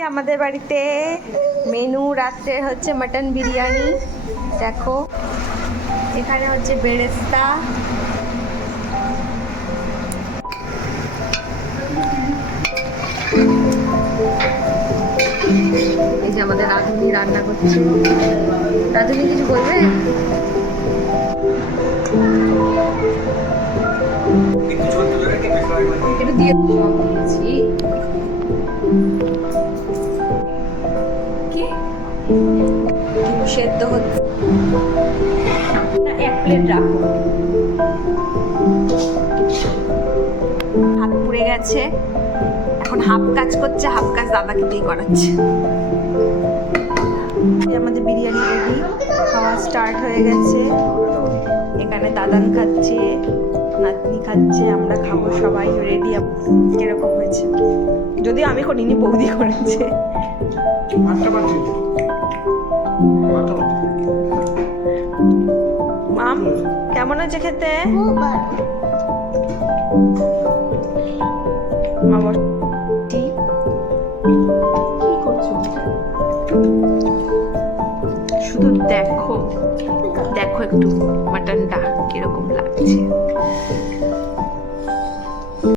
আমাদের বাড়িতে মেনু রাত্রে হচ্ছে মটন বিরিয়ানি। দেখো এখানে হচ্ছে বেরেস্তা, এই যে আমাদের রাঁধুনি রান্না করছে। রাঁধুনি কিছু বলবে? একটু দিয়ে দিয়েছি কি সেদ্ধ হচ্ছে না, এক প্লেট রাখো। হাত পুড়ে গেছে, এখন হাফ কাজ করছে, হাফ কাজ দাদাকে দিয়ে করাচ্ছে। আমাদের বিরিয়ানি রেডি, খাওয়া স্টার্ট হয়ে গেছে। এখানে দাদান খাচ্ছে, নাতনি খাচ্ছে, আমরা খাবো, সবাই রেডি। কিরকম হয়েছে? যদিও আমি করিনি, বৌদি করেছে। মাম কেমন আছে খেতে? কি করছো? শুধু দেখো দেখো একটু মাটনটা কিরকম লাগছে।